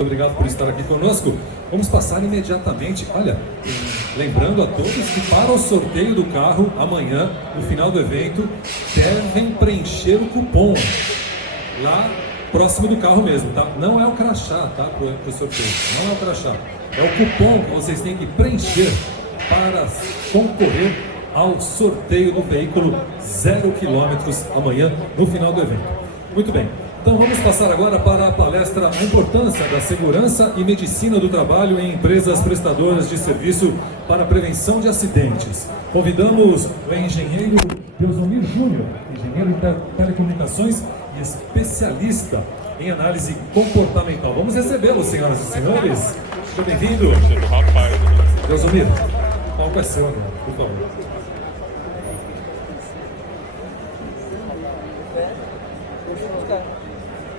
Obrigado por estar aqui conosco. Vamos passar imediatamente, olha, lembrando a todos que para o sorteio do carro, amanhã, no final do evento, devem preencher o cupom lá próximo do carro mesmo, tá? Não é o crachá, tá? Pro sorteio, não é o crachá. É o cupom que vocês têm que preencher para concorrer ao sorteio do veículo 0 km amanhã, no final do evento. Muito bem. Então vamos passar agora para a palestra A Importância da Segurança e Medicina do Trabalho em Empresas Prestadoras de Serviço para a Prevenção de Acidentes. Convidamos o engenheiro Deusomir Júnior, engenheiro de telecomunicações e especialista em análise comportamental. Vamos recebê-lo, senhoras e senhores. Seja bem-vindo. Deusomir, o palco é seu agora, por favor.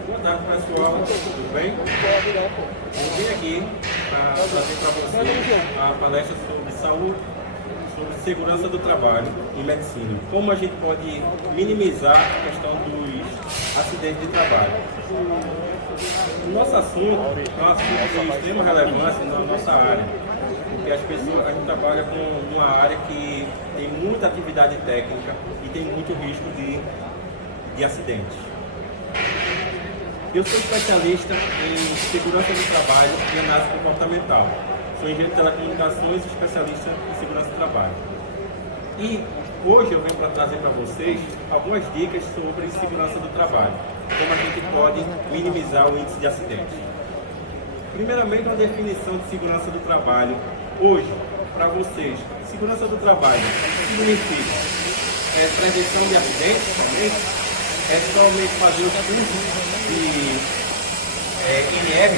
Boa tarde, pessoal, tudo bem? Eu vim aqui para trazer para vocês a palestra sobre saúde, sobre segurança do trabalho e medicina. Como a gente pode minimizar a questão dos acidentes de trabalho. O nosso assunto é um assunto de extrema relevância na nossa área, porque a gente trabalha com uma área que tem muita atividade técnica e tem muito risco de acidentes. Eu sou especialista em segurança do trabalho e análise comportamental. Sou engenheiro de telecomunicações e especialista em segurança do trabalho. E hoje eu venho para trazer para vocês algumas dicas sobre segurança do trabalho, como a gente pode minimizar o índice de acidentes. Primeiramente, uma definição de segurança do trabalho. Hoje, para vocês, segurança do trabalho significa prevenção de acidentes somente? É somente fazer os cursos de NR,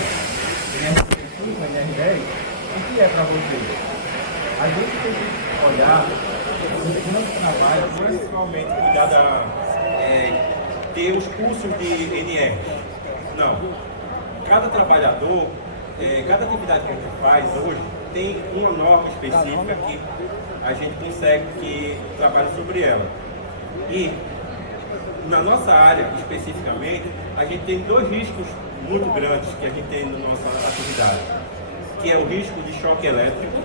NR10, o que é para vocês? A gente tem que olhar o segurança do trabalho, não é somente cuidar ter os cursos de NR. Não. Cada trabalhador, cada atividade que a gente faz hoje, tem uma norma específica que a gente consegue trabalhar sobre ela. E na nossa área, especificamente, a gente tem dois riscos muito grandes que a gente tem na nossa atividade, que é o risco de choque elétrico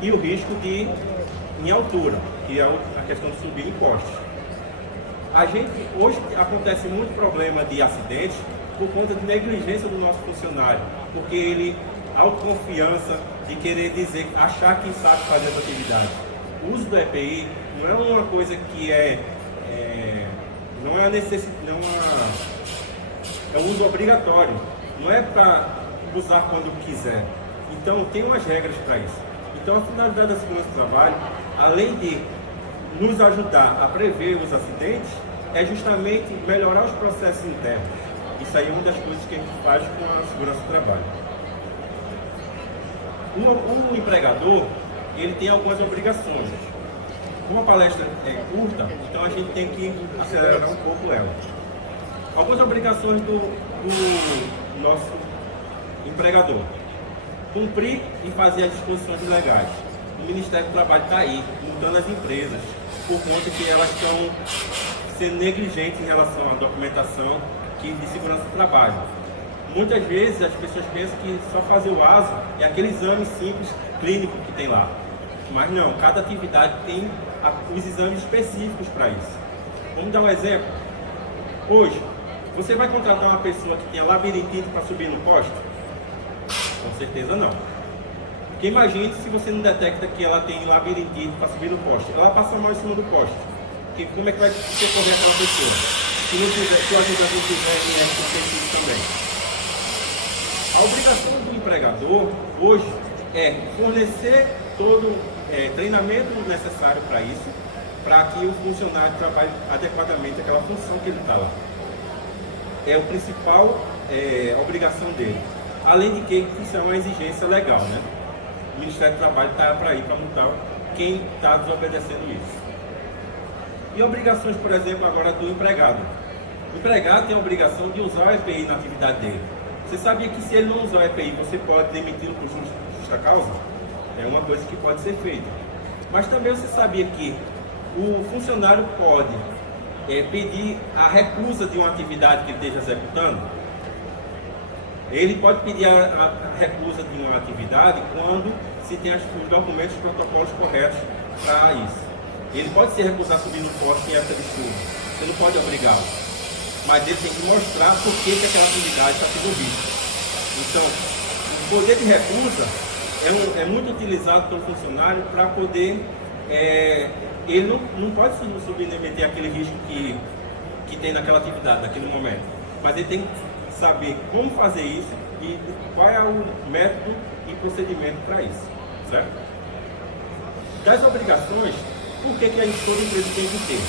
e o risco em altura, que é a questão de subir em postes. Hoje acontece muito problema de acidentes por conta de negligência do nosso funcionário, porque ele, autoconfiança de querer achar que sabe fazer essa atividade. O uso do EPI não é uma coisa que não é um uso obrigatório, não é para usar quando quiser. Então tem umas regras para isso. Então a finalidade da segurança do trabalho, além de nos ajudar a prever os acidentes, é justamente melhorar os processos internos. Isso aí é uma das coisas que a gente faz com a segurança do trabalho. O empregador, ele tem algumas obrigações. Como a palestra é curta, então a gente tem que acelerar um pouco ela. Algumas obrigações do nosso empregador: cumprir e fazer as disposições legais. O Ministério do Trabalho está aí, mudando as empresas, por conta que elas estão sendo negligentes em relação à documentação de segurança do trabalho. Muitas vezes as pessoas pensam que só fazer o ASO é aquele exame simples clínico que tem lá. Mas não, cada atividade tem os exames específicos para isso. Vamos dar um exemplo. Hoje, você vai contratar uma pessoa que tenha labirintite para subir no poste? Com certeza não. Porque imagine se você não detecta que ela tem labirintite para subir no poste. Ela passa mal em cima do poste. Como é que vai socorrer aquela pessoa? Se não tiver, se o ajudante não tiver NR específico também. A obrigação do empregador hoje é fornecer todo treinamento necessário para isso, para que o funcionário trabalhe adequadamente aquela função que ele está lá. É a principal obrigação dele. Além de que isso é uma exigência legal, né? O Ministério do Trabalho está para ir para multar quem está desobedecendo isso. E obrigações, por exemplo, agora do empregado. O empregado tem a obrigação de usar o EPI na atividade dele. Você sabia que se ele não usar o EPI, você pode demiti-lo por justa causa? É uma coisa que pode ser feita. Mas também você sabia que o funcionário pode pedir a recusa de uma atividade que ele esteja executando? Ele pode pedir a recusa de uma atividade quando se tem os documentos e protocolos corretos para isso. Ele pode se recusar a subir no poste em época de chuva. Você não pode obrigá-lo. Mas ele tem que mostrar por que aquela atividade está sendo vista. Então, o poder de recusa é muito utilizado pelo funcionário para poder... ele não pode submeter aquele risco que tem naquela atividade, naquele momento. Mas ele tem que saber como fazer isso e qual é o método e procedimento para isso, certo? Das obrigações, por que toda empresa tem que ter?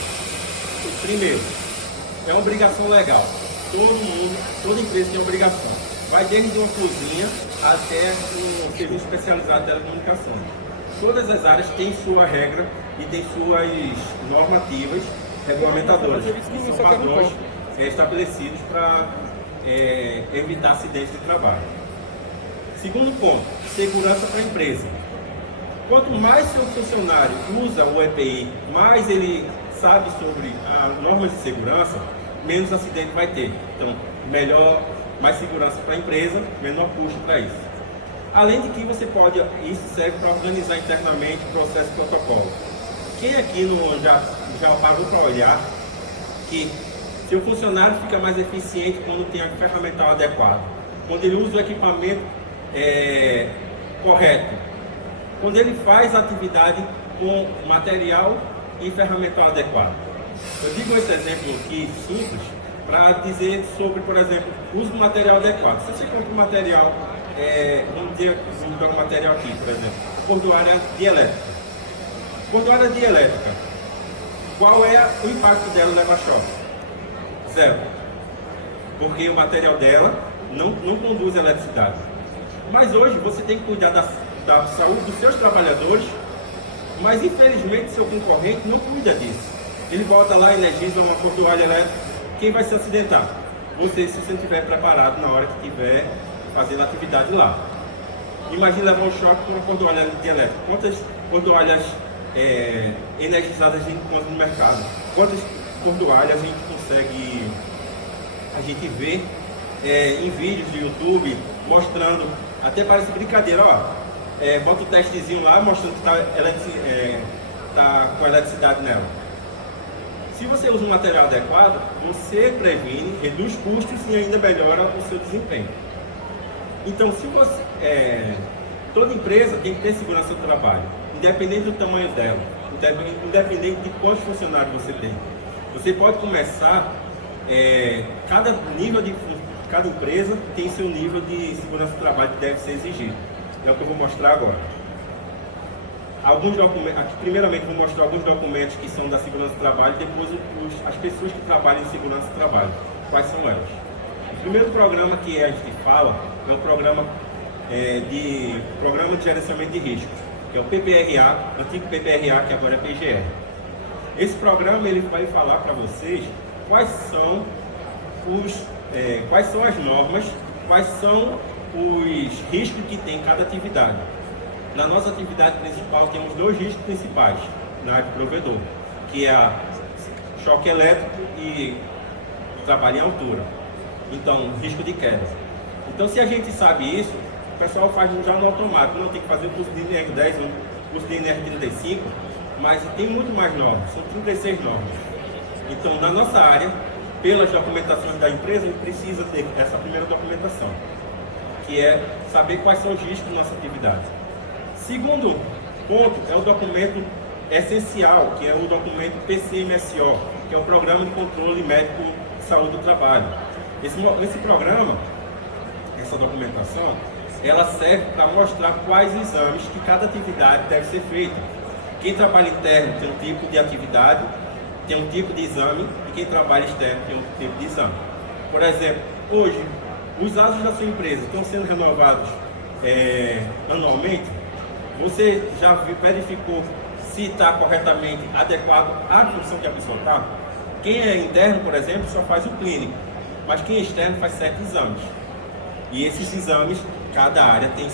Primeiro, é uma obrigação legal. Toda empresa tem obrigação. Vai desde uma cozinha até um serviço especializado de telecomunicações. Todas as áreas têm sua regra e têm suas normativas regulamentadoras, que são padrões estabelecidos para evitar acidentes de trabalho. Segundo ponto, segurança para a empresa. Quanto mais seu funcionário usa o EPI, mais ele sabe sobre as normas de segurança, menos acidente vai ter. Então, mais segurança para a empresa, menor custo para isso. Além de que você pode, isso serve para organizar internamente o processo de protocolo. Quem aqui já parou para olhar que seu funcionário fica mais eficiente quando tem a ferramental adequada, quando ele usa o equipamento correto, quando ele faz a atividade com material e ferramental adequado. Eu digo esse exemplo aqui simples para dizer sobre, por exemplo, uso do material adequado. Se você compra um material, vamos dar um material aqui, por exemplo, cordoária de elétrica. Cordoária de elétrica, qual é o impacto dela no leva-choque? Zero. Porque o material dela não conduz eletricidade. Mas hoje você tem que cuidar da saúde dos seus trabalhadores, mas infelizmente seu concorrente não cuida disso. Ele bota lá, energiza uma cordoalha elétrica, quem vai se acidentar? Você, se você não estiver preparado na hora que estiver fazendo a atividade lá. Imagine levar um choque com uma cordoalha de elétrica. Quantas cordoalhas energizadas a gente encontra no mercado? Quantas cordoalhas a gente vê em vídeos do YouTube mostrando, até parece brincadeira, ó. Bota o testezinho lá mostrando que está com eletricidade nela. Se você usa um material adequado, você previne, reduz custos e ainda melhora o seu desempenho. Então, toda empresa tem que ter segurança do trabalho, independente do tamanho dela, independente de quantos funcionários você tem. Você pode começar, cada empresa tem seu nível de segurança do trabalho que deve ser exigido. É o que eu vou mostrar agora. Alguns documentos, aqui, primeiramente vou mostrar alguns documentos que são da segurança do trabalho, depois as pessoas que trabalham em segurança do trabalho. Quais são elas? O primeiro programa que a gente fala é o programa de gerenciamento de riscos, que é o PPRA, antigo PPRA, que agora é PGR. Esse programa ele vai falar para vocês quais são as normas, quais são os riscos que tem cada atividade. Na nossa atividade principal temos dois riscos principais na área de provedor, que é choque elétrico e trabalho em altura. Então, risco de queda. Então, se a gente sabe isso, o pessoal faz já no automático, não tem que fazer o curso de NR10, o curso de NR35, mas tem muito mais normas, são 36 normas. Então, na nossa área, pelas documentações da empresa, a gente precisa ter essa primeira documentação, que é saber quais são os riscos da nossa atividade. Segundo ponto é o documento essencial, que é o documento PCMSO, que é o Programa de Controle Médico de Saúde do Trabalho. Esse programa, essa documentação, ela serve para mostrar quais exames que cada atividade deve ser feita. Quem trabalha interno tem um tipo de atividade, tem um tipo de exame, e quem trabalha externo tem um tipo de exame. Por exemplo, hoje, os asos da sua empresa estão sendo renovados anualmente. Você já verificou se está corretamente adequado à função que a pessoa está? Quem é interno, por exemplo, só faz o clínico, mas quem é externo faz 7 exames. E esses exames, cada área tem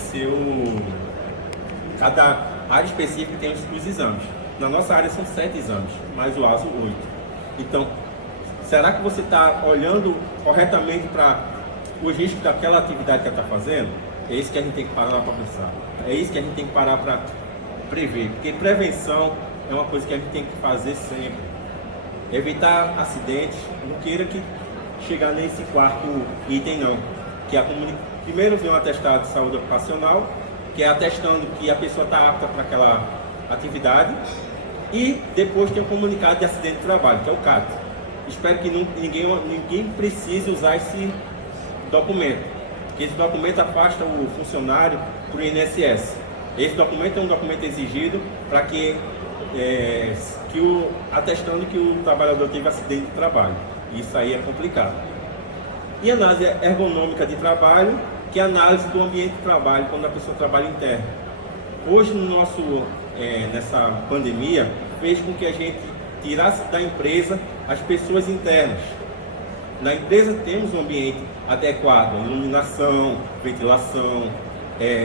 cada área específica tem os exames. Na nossa área são 7 exames, mais o ASO 8. Então, será que você está olhando corretamente para os riscos daquela atividade que ela está fazendo, é isso que a gente tem que parar para pensar. É isso que a gente tem que parar para prever. Porque prevenção é uma coisa que a gente tem que fazer sempre. Evitar acidentes, não queira que chegar nesse quarto item não. Que é primeiro vem um atestado de saúde ocupacional, que é atestando que a pessoa está apta para aquela atividade. E depois tem o comunicado de acidente de trabalho, que é o CAT. Espero que ninguém precise usar esse documento, porque esse documento afasta o funcionário para o INSS. Esse documento é um documento exigido para atestando que o trabalhador teve acidente de trabalho. Isso aí é complicado. E análise ergonômica de trabalho, que é a análise do ambiente de trabalho quando a pessoa trabalha interno. Hoje nessa pandemia fez com que a gente tirasse da empresa as pessoas internas. Na empresa temos um ambiente adequado, iluminação, ventilação,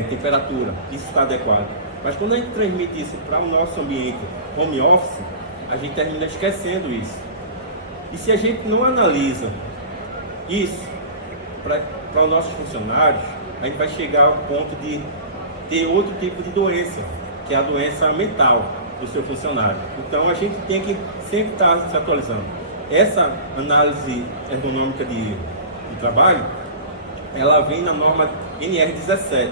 temperatura, isso está adequado. Mas quando a gente transmite isso para o nosso ambiente home office, a gente termina esquecendo isso. E se a gente não analisa isso para os nossos funcionários, a gente vai chegar ao ponto de ter outro tipo de doença, que é a doença mental do seu funcionário. Então a gente tem que sempre estar se atualizando. Essa análise ergonômica de trabalho, ela vem na norma NR17.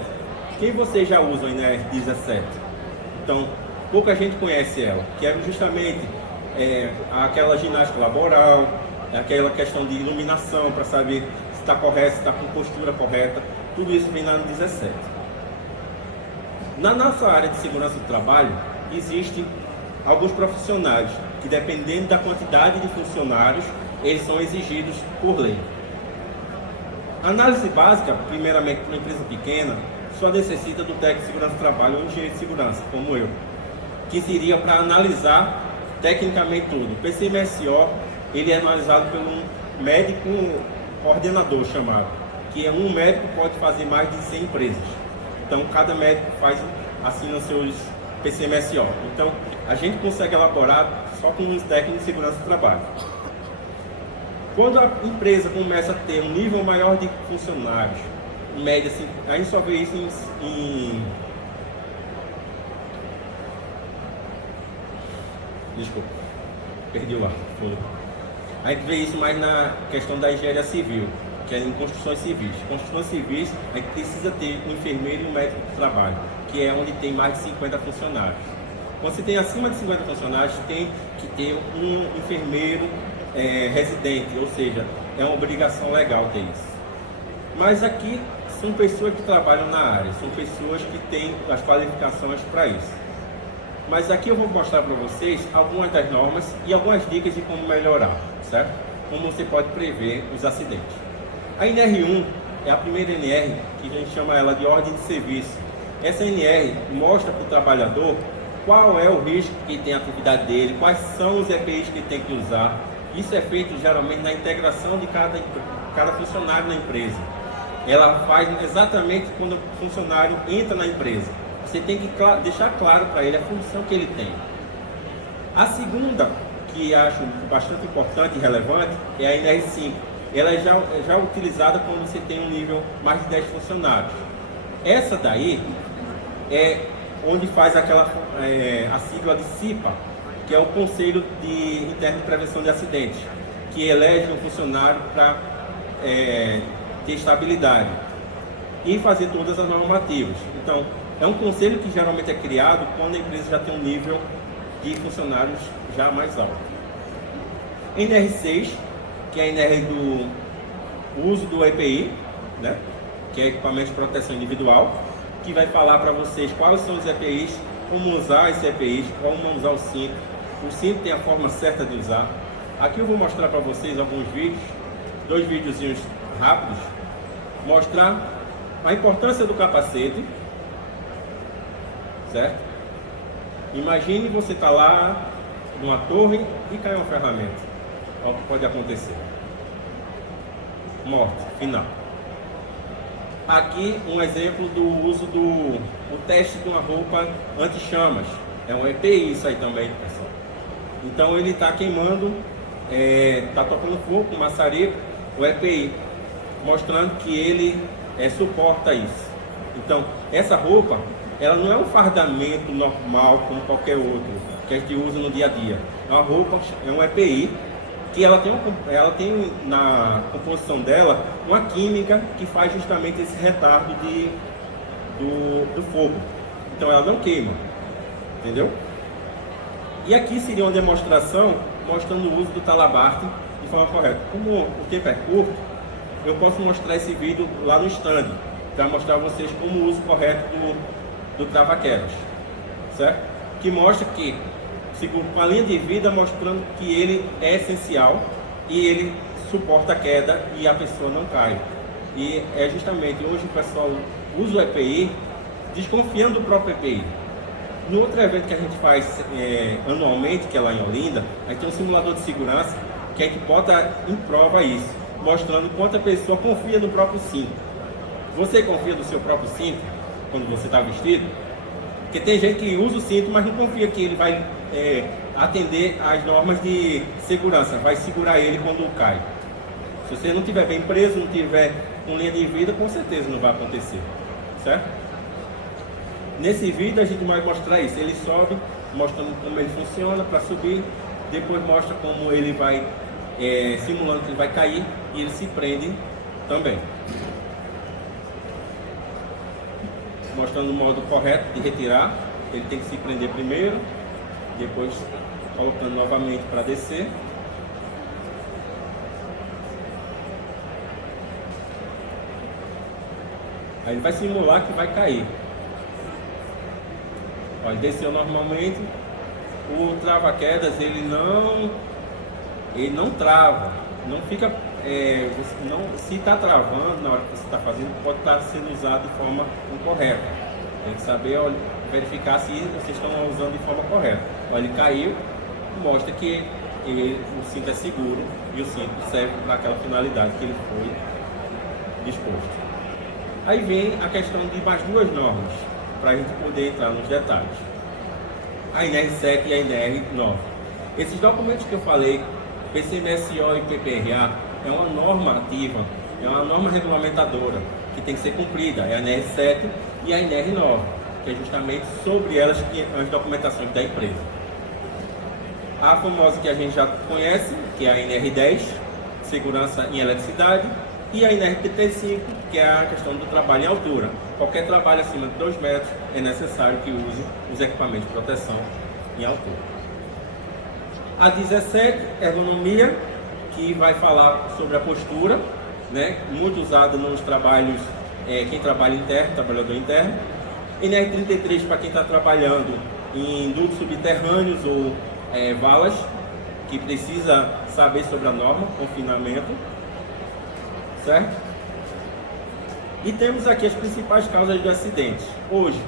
Quem você já usa a NR17? Então, pouca gente conhece ela, que é justamente aquela ginástica laboral, aquela questão de iluminação para saber se está correto, se está com postura correta. Tudo isso vem na 17. Na nossa área de segurança do trabalho, existem alguns profissionais que, dependendo da quantidade de funcionários, eles são exigidos por lei. A análise básica, primeiramente para uma empresa pequena, só necessita do técnico de segurança do trabalho ou engenheiro de segurança, como eu, que seria para analisar tecnicamente tudo. O PCMSO, ele é analisado por um médico coordenador chamado, que um médico pode fazer mais de 100 empresas. Então, cada médico assina seus PCMSO. Então, a gente consegue elaborar só com os técnicos de segurança do trabalho. Quando a empresa começa a ter um nível maior de funcionários, em média, assim, a gente só vê isso Desculpa, perdi o ar. A gente vê isso mais na questão da engenharia civil, que é em construções civis. Construções civis, a gente precisa ter um enfermeiro e um médico de trabalho, que é onde tem mais de 50 funcionários. Quando você tem acima de 50 funcionários, tem que ter um enfermeiro residente, ou seja, é uma obrigação legal ter isso. Mas aqui são pessoas que trabalham na área, são pessoas que têm as qualificações para isso. Mas aqui eu vou mostrar para vocês algumas das normas e algumas dicas de como melhorar, certo? Como você pode prever os acidentes. A NR1 é a primeira NR que a gente chama ela de ordem de serviço. Essa NR mostra para o trabalhador qual é o risco que tem a atividade dele, quais são os EPIs que ele tem que usar. Isso é feito geralmente na integração de cada funcionário na empresa. Ela faz exatamente quando o funcionário entra na empresa. Você tem que deixar claro para ele a função que ele tem. A segunda, que acho bastante importante e relevante, é a NR5. Ela é já utilizada quando você tem um nível mais de 10 funcionários. Essa daí é onde faz a sigla de CIPA, que é o Conselho Interno de Prevenção de Acidentes, que elege um funcionário para ter estabilidade e fazer todas as normativas. Então, é um conselho que geralmente é criado quando a empresa já tem um nível de funcionários já mais alto. NR6, que é a NR do uso do EPI, né? Que é equipamento de proteção individual, que vai falar para vocês quais são os EPIs, como usar esse EPIs, como usar o cinto. O cinto tem a forma certa de usar. Aqui eu vou mostrar para vocês alguns vídeos, 2 videozinhos rápidos, mostrar a importância do capacete, certo? Imagine você estar lá numa torre e cair uma ferramenta. Olha o que pode acontecer. Morte, final. Aqui um exemplo do uso do teste de uma roupa anti-chamas. É um EPI isso aí também, pessoal. Então ele está queimando, está tocando fogo com maçarico, o EPI. mostrando que ele suporta isso. Então, essa roupa, ela não é um fardamento normal como qualquer outro que a gente usa no dia a dia. É uma roupa, é um EPI, que ela tem na composição dela uma química que faz justamente esse retardo do fogo. Então ela não queima, entendeu? E aqui seria uma demonstração mostrando o uso do talabarte de forma correta. Como o tempo é curto, eu posso mostrar esse vídeo lá no stand, para mostrar a vocês como o uso correto do trava-quedas, certo? Que mostra que, com a linha de vida mostrando que ele é essencial e ele suporta a queda e a pessoa não cai. E é justamente hoje o pessoal usa o EPI desconfiando do próprio EPI. No outro evento que a gente faz anualmente, que é lá em Olinda, a gente tem um simulador de segurança que a gente bota em prova isso, mostrando quanto a pessoa confia no próprio cinto. Você confia no seu próprio cinto quando você está vestido? Porque tem gente que usa o cinto, mas não confia que ele vai atender às normas de segurança, vai segurar ele quando cai. Se você não estiver bem preso, não tiver com linha de vida, com certeza não vai acontecer, certo? Nesse vídeo a gente vai mostrar isso, ele sobe, mostrando como ele funciona para subir, depois mostra como ele vai, simulando que ele vai cair e ele se prende também. Mostrando o modo correto de retirar, ele tem que se prender primeiro, depois colocando novamente para descer. Aí ele vai simular que vai cair. Olha, desceu normalmente. O trava-quedas ele não trava, não fica. Se está travando na hora que você está fazendo, pode estar sendo usado de forma incorreta. Tem que saber, verificar se vocês estão usando de forma correta. Olha, ele caiu, mostra que o cinto é seguro e o cinto serve para aquela finalidade que ele foi disposto. Aí vem a questão de mais duas normas, para a gente poder entrar nos detalhes. A NR7 e a NR9. Esses documentos que eu falei, PCMSO e PPRA, é uma norma ativa, é uma norma regulamentadora que tem que ser cumprida. É a NR7 e a NR9, que é justamente sobre elas que as documentações da empresa. A famosa que a gente já conhece, que é a NR10, segurança em eletricidade, e a NR35, que é a questão do trabalho em altura. Qualquer trabalho acima de 2 metros é necessário que use os equipamentos de proteção em altura. A 17, ergonomia, que vai falar sobre a postura, né? Muito usada nos trabalhos, quem trabalha interno, trabalhador interno. NR33 para quem está trabalhando em dutos subterrâneos ou valas, que precisa saber sobre a norma, confinamento, certo? E temos aqui as principais causas de acidentes. Hoje,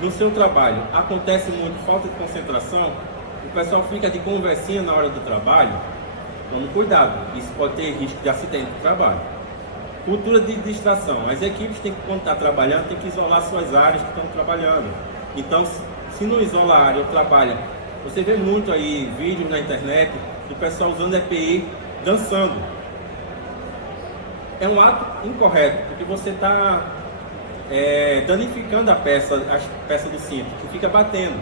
no seu trabalho, acontece muito falta de concentração, o pessoal fica de conversinha na hora do trabalho. Tome cuidado, isso pode ter risco de acidente de trabalho. Cultura de distração. As equipes têm que, quando está trabalhando, tem que isolar suas áreas que estão trabalhando. Então, se não isola a área ou trabalha, você vê muito aí vídeos na internet do pessoal usando EPI dançando. É um ato incorreto, porque você está danificando as peças do cinto, que fica batendo.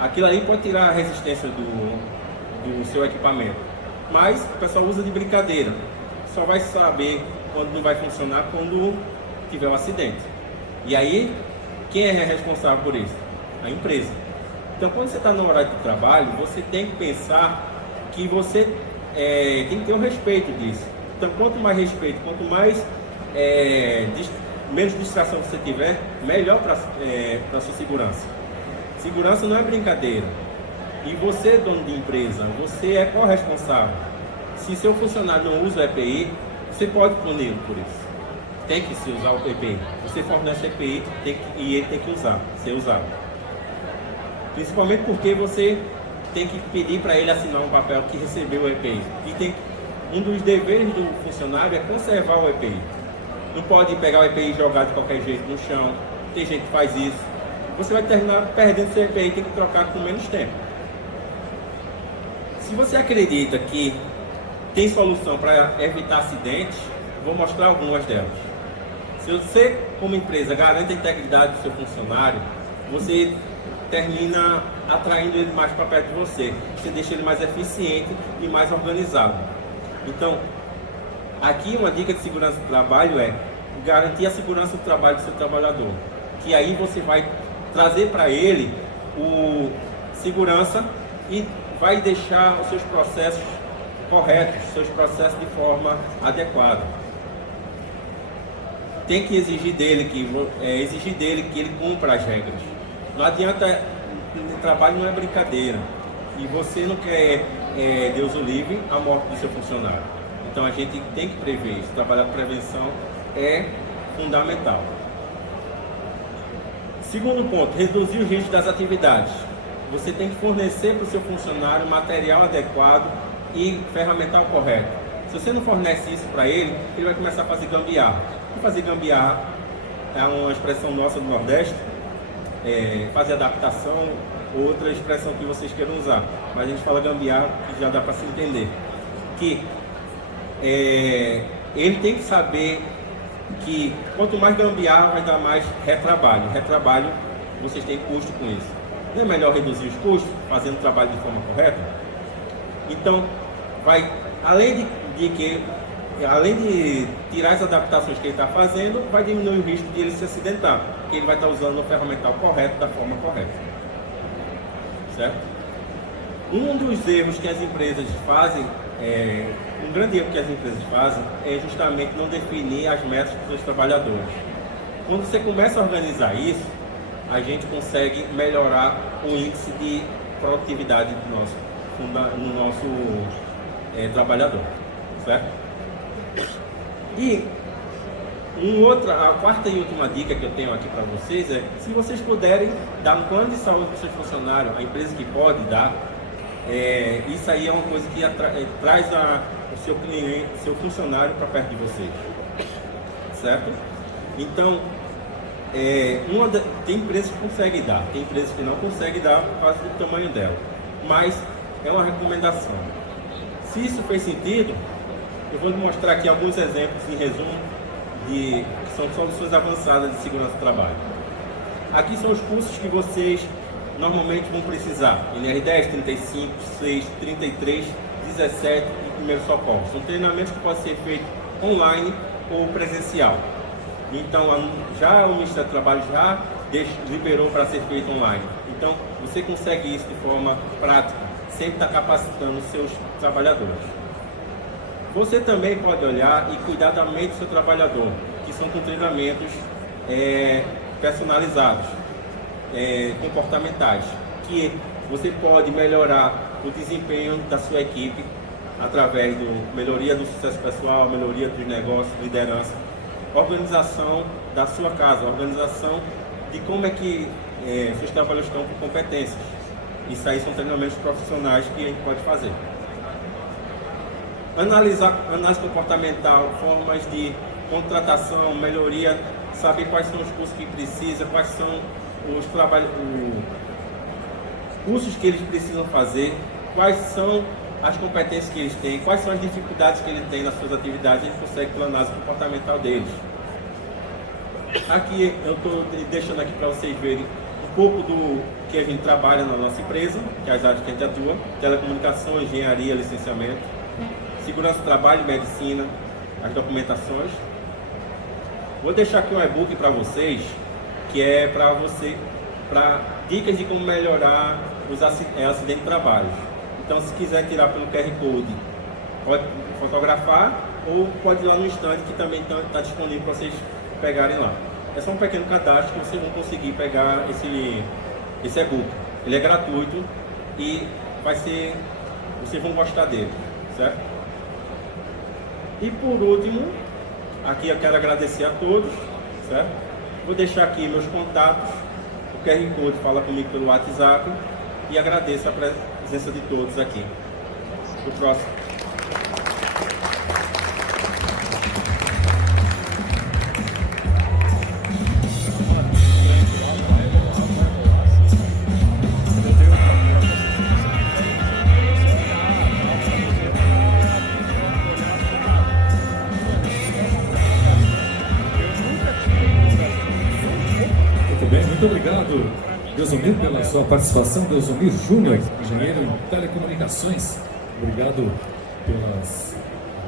Aquilo ali pode tirar a resistência do seu equipamento. Mas o pessoal usa de brincadeira. Só vai saber quando não vai funcionar quando tiver um acidente. E aí, quem é responsável por isso? A empresa. Então, quando você está no horário de trabalho, você tem que pensar que você tem que ter um respeito disso. Então, quanto mais respeito, quanto mais menos distração você tiver, melhor para a sua segurança. Segurança não é brincadeira. E você, dono de empresa, você é corresponsável. Se seu funcionário não usa o EPI, você pode punir por isso. Tem que se usar o EPI. Você fornece o EPI e ele tem que ser usado. Principalmente porque você tem que pedir para ele assinar um papel que recebeu o EPI. E um dos deveres do funcionário é conservar o EPI. Não pode pegar o EPI e jogar de qualquer jeito no chão. Tem gente que faz isso. Você vai terminar perdendo seu EPI e tem que trocar com menos tempo. Se você acredita que tem solução para evitar acidentes, vou mostrar algumas delas. Se você, como empresa, garante a integridade do seu funcionário, você termina atraindo ele mais para perto de você. Você deixa ele mais eficiente e mais organizado. Então, aqui uma dica de segurança do trabalho é garantir a segurança do trabalho do seu trabalhador. Que aí você vai trazer para ele o segurança e vai deixar os seus processos corretos, seus processos de forma adequada. Tem que exigir dele que ele cumpra as regras. Não adianta, o trabalho não é brincadeira. E você não quer, Deus o livre, a morte do seu funcionário. Então a gente tem que prever isso. Trabalhar com prevenção é fundamental. Segundo ponto, reduzir o risco das atividades. Você tem que fornecer para o seu funcionário material adequado e ferramental correto. Se você não fornece isso para ele, ele vai começar a fazer gambiarra. E fazer gambiarra é uma expressão nossa do Nordeste, fazer adaptação, outra expressão que vocês queiram usar. Mas a gente fala gambiarra que já dá para se entender. Que ele tem que saber que quanto mais gambiarra vai dar mais retrabalho. Retrabalho, vocês têm custo com isso. Não é melhor reduzir os custos fazendo o trabalho de forma correta? Então, além de tirar as adaptações que ele está fazendo, vai diminuir o risco de ele se acidentar, porque ele vai estar usando o ferramental correto da forma correta. Certo? Um dos erros que as empresas fazem, um grande erro que as empresas fazem é justamente não definir as metas dos seus trabalhadores. Quando você começa a organizar isso, a gente consegue melhorar o índice de produtividade no nosso trabalhador, certo? E a quarta e última dica que eu tenho aqui para vocês é: se vocês puderem dar um plano de saúde para os seus funcionários, a empresa que pode dar, isso aí é uma coisa que traz o seu cliente, seu funcionário para perto de vocês, certo? Então, tem empresas que conseguem dar, tem empresas que não conseguem dar por causa do tamanho dela, mas é uma recomendação. Se isso fez sentido, eu vou mostrar aqui alguns exemplos em resumo que são soluções avançadas de segurança do trabalho. Aqui são os cursos que vocês normalmente vão precisar: NR10, 35, 6, 33, 17 e primeiro socorro. São treinamentos que podem ser feitos online ou presencial. Então, já o Ministério do Trabalho já liberou para ser feito online. Então, você consegue isso de forma prática, sempre está capacitando os seus trabalhadores. Você também pode olhar e cuidar da mente do seu trabalhador, que são com treinamentos personalizados, comportamentais, que você pode melhorar o desempenho da sua equipe através da melhoria do sucesso pessoal, melhoria dos negócios, liderança, organização da sua casa, organização de como é que seus trabalhadores estão com competências. Isso aí são treinamentos profissionais que a gente pode fazer. Análise comportamental, formas de contratação, melhoria, saber quais são os cursos que precisa, quais são os cursos que eles precisam fazer, quais são as competências que eles têm, quais são as dificuldades que eles têm nas suas atividades, a gente consegue planar a análise comportamental deles. Aqui eu estou deixando aqui para vocês verem um pouco do que a gente trabalha na nossa empresa, que é as áreas que a gente atua: telecomunicação, engenharia, licenciamento, segurança do trabalho, medicina, as documentações. Vou deixar aqui um e-book para vocês, que é para dicas de como melhorar os acidentes de trabalho. Então, se quiser tirar pelo QR Code, pode fotografar ou pode ir lá no instante, que também está disponível para vocês pegarem lá. É só um pequeno cadastro que vocês vão conseguir pegar esse e-book. Ele é gratuito e vocês vão gostar dele, certo? E por último, aqui eu quero agradecer a todos, certo? Vou deixar aqui meus contatos, o QR Code fala comigo pelo WhatsApp, e agradeço a presença de todos aqui. Até o próximo. Muito bem, muito obrigado, Deusomir, pela sua participação. Deusomir Júnior, engenheiro em telecomunicações. Obrigado pelas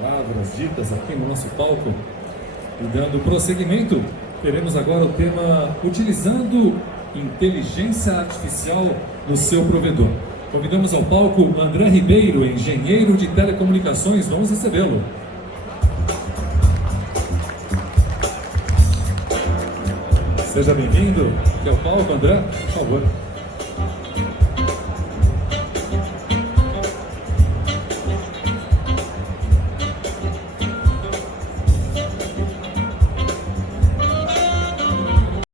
palavras ditas aqui no nosso palco. E dando prosseguimento, teremos agora o tema utilizando inteligência artificial no seu provedor. Convidamos ao palco André Ribeiro, engenheiro de telecomunicações. Vamos recebê-lo. Seja bem-vindo aqui ao palco, André, por favor.